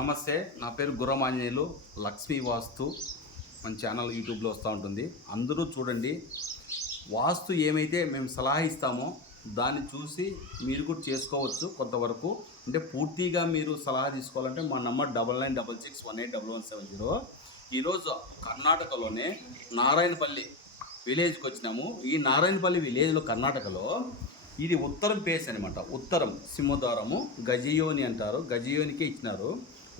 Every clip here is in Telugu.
నమస్తే, నా పేరు గుర్రమాంజనేయులు. లక్ష్మీ వాస్తు మన ఛానల్ యూట్యూబ్లో వస్తూ ఉంటుంది. అందరూ చూడండి. వాస్తు ఏమైతే మేము సలహా ఇస్తామో దాన్ని చూసి మీరు కూడా చేసుకోవచ్చు. కొంతవరకు అంటే పూర్తిగా మీరు సలహా తీసుకోవాలంటే మా నంబర్ 9966181170. ఈరోజు కర్ణాటకలోనే నారాయణపల్లి విలేజ్కి వచ్చినాము. ఈ నారాయణపల్లి విలేజ్లో కర్ణాటకలో ఇది ఉత్తరం పేస్ అనమాట. ఉత్తరం సింహద్వారము గజయోని అంటారు. గజయోనికే ఇచ్చినారు.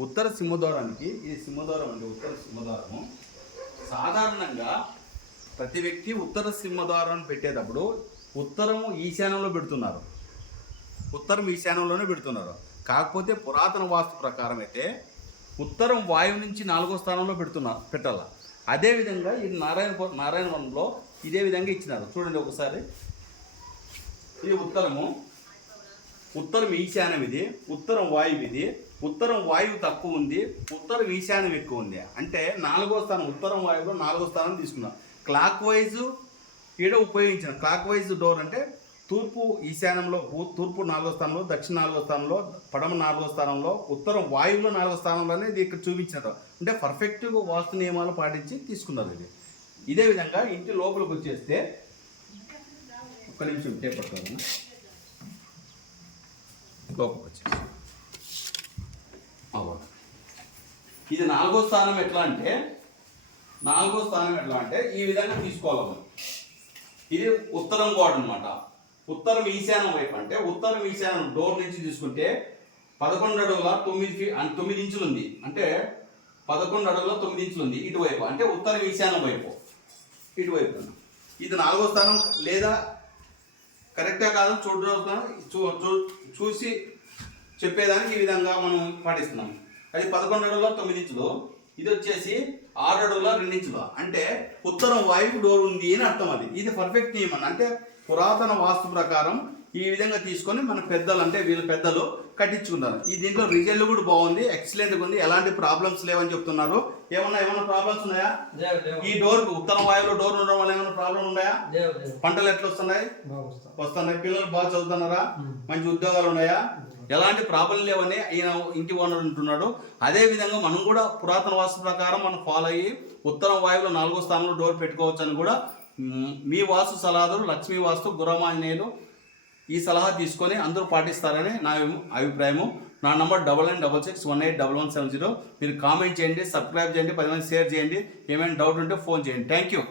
ఉత్తర సింహద్వారానికి ఇది సింహద్వారం అంటే ఉత్తర సింహద్వారము. సాధారణంగా ప్రతి వ్యక్తి ఉత్తర సింహద్వారాన్ని పెట్టేటప్పుడు ఉత్తరము ఈశాన్యంలో పెడుతున్నారు. ఉత్తరం ఈశాన్యంలోనే పెడుతున్నారు. కాకపోతే పురాతన వాస్తు ప్రకారం అయితే ఉత్తరం వాయువు నుంచి 4వ స్థానంలో పెట్టాల. అదేవిధంగా ఇది నారాయణవనంలో ఇదే విధంగా ఇచ్చినారు. చూడండి ఒకసారి. ఇది ఉత్తరం ఈశాన్యం, ఇది ఉత్తరం వాయువు, ఇది ఉత్తరం వాయువు తక్కువ ఉంది, ఉత్తరం ఈశాన్యం ఎక్కువ ఉంది. అంటే 4వ స్థానం ఉత్తరం వాయువులో 4వ స్థానం తీసుకున్నాం. క్లాక్ వైజ్ ఈడ ఉపయోగించిన క్లాక్ వైజ్ డోర్ అంటే తూర్పు ఈశాన్యంలో తూర్పు 4వ స్థానంలో, దక్షిణ 4వ స్థానంలో, పడమ 4వ స్థానంలో, ఉత్తరం వాయువులో 4వ స్థానంలోనే ఇది ఇక్కడ చూపించినారు. అంటే పర్ఫెక్ట్గా వాస్తు నియమాలు పాటించి తీసుకున్నారు. ఇదే విధంగా ఇంటి లోపలికి వచ్చేస్తే ఒక్క నిమిషం టేప్ పడుతుంది. లోపలికి వచ్చేసి ఇది 4వ స్థానం ఎట్లా అంటే ఈ విధంగా తీసుకోవాలి. ఇది ఉత్తరం గోడ అనమాట. ఉత్తరం ఈశాన్యం వైపు అంటే ఉత్తరం ఈశాన్యం డోర్ నుంచి తీసుకుంటే 11 అడుగుల 9 ఇంచులు ఉంది. అంటే 11 అడుగుల 9 ఇంచులు ఉంది ఇటువైపు. అంటే ఉత్తరం ఈశాన్యం వైపు ఇటువైపు. ఇది 4వ స్థానం లేదా కరెక్టా కాదని చూసి చెప్పేదానికి ఈ విధంగా మనం పాటిస్తున్నాం. అది 11 అడుగుల 9 ఇంచులు. ఇది వచ్చేసి 6 అడుగుల 2 ఇంచులు. అంటే ఉత్తరం వాయువు డోర్ ఉంది అని అర్థం. ఇది పర్ఫెక్ట్ నియమం. అంటే పురాతన వాస్తు ప్రకారం ఈ విధంగా తీసుకొని మన పెద్దలు అంటే వీళ్ళ పెద్దలు కట్టించుకున్నారు. ఈ దీంట్లో రిజల్ట్ కూడా బాగుంది, ఎక్సలెంట్గా ఉంది, ఎలాంటి ప్రాబ్లమ్స్ లేవని చెప్తున్నారు. ఏమన్నా ప్రాబ్లమ్స్ ఉన్నాయా? ఈ డోర్ ఉత్తరం వాయువులో డోర్ ఉండడం వల్ల ఏమైనా ప్రాబ్లం ఉన్నాయా? పంటలు ఎట్లా వస్తున్నాయి? పిల్లలు బాగా చదువుతున్నారా? మంచి ఉద్యోగాలు ఉన్నాయా? ఎలాంటి ప్రాబ్లం లేవని ఈయన ఇంటి ఓనర్ అంటున్నాడు. అదే విధంగా మనం కూడా పురాతన వాస్తు ప్రకారం మనం ఫాలో అయ్యి ఉత్తరం వాయువులో 4వ స్థానంలో డోర్ పెట్టుకోవచ్చు అని కూడా మీ వాస్తు సలహాదారు లక్ష్మీ వాస్తు గుర్రమాంజనేయులు ఈ సలహా తీసుకొని అందరూ పాటిస్తారని నా అభిప్రాయము. నా నంబర్ 9966181170. మీరు కామెంట్ చేయండి, సబ్స్క్రైబ్ చేయండి, 10 మంది షేర్ చేయండి. ఏమైనా డౌట్ ఉంటే ఫోన్ చేయండి. Thank you.